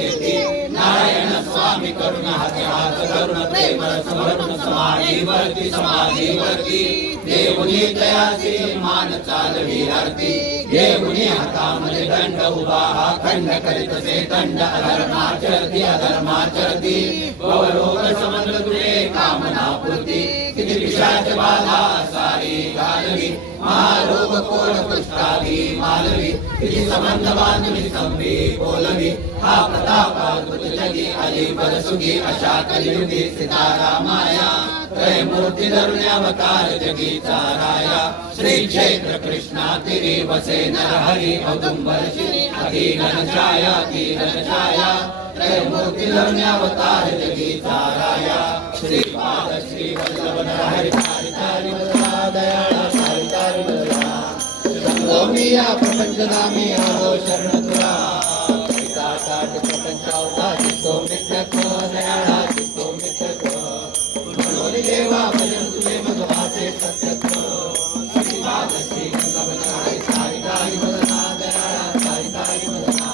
कीर्ती नारायण स्वामी करुण हाती हात करुण प्रेम समर्पण समाधीवरती देऊनी तयाची मान चालवी आरती घेऊनी हातामध्ये दंड उभा हा खंड करीतसे दंड अधर्माचरती भवरोग समंद तुळे कामना पूर्ती किती पिशाच बाधा सारी घालवी महारोग कोण कुष्ठावी मालवी किती संबंध बांधवी संभी बोलवी हा प्रतापा जगी आली बरसुगी अशा कलियुगी सीतारामाया त्रय मूर्ती धरुण अवतार जगीचा राया श्री क्षेत्र कृष्णा तिरी वसे नरहरी औदुंबर श्री अधीन छाया त्रय मूर्ती धरुण अवतार जगीचा राया श्रीपाद श्री वल्लभ नरहरी तारी दयाळा तारी या प्रपंचनामी आलो शरण तुला प्रपंच अवतारितो मिथ्यक दयाळा चित्तो मिथ्यक मनोनी देवा भजन तुझे मधवाचे सत्यक श्रीपाद श्री वल्लभ तारी मदना दयाळा तारी मदना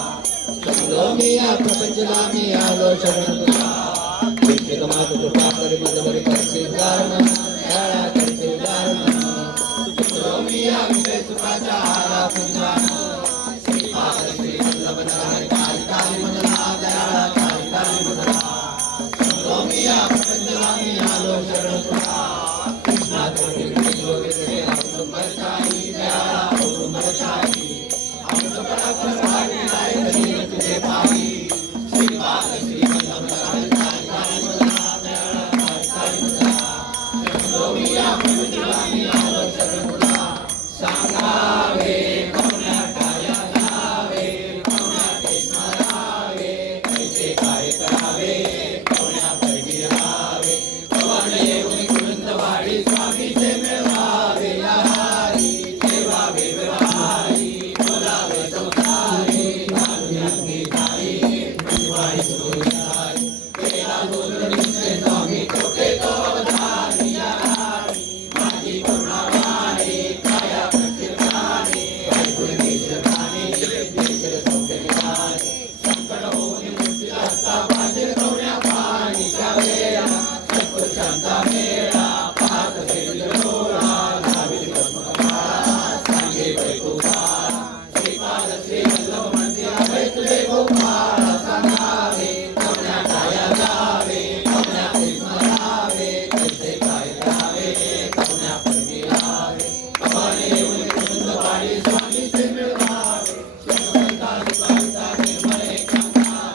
शंभोमी या प्रपंचनामी आलो शरण तुला मातु कृपा करी मधवरी करशील धारण दयाळा करशील धारण विषय सुखाच्या आला पुंजान श्रीपाद श्री वल्लभ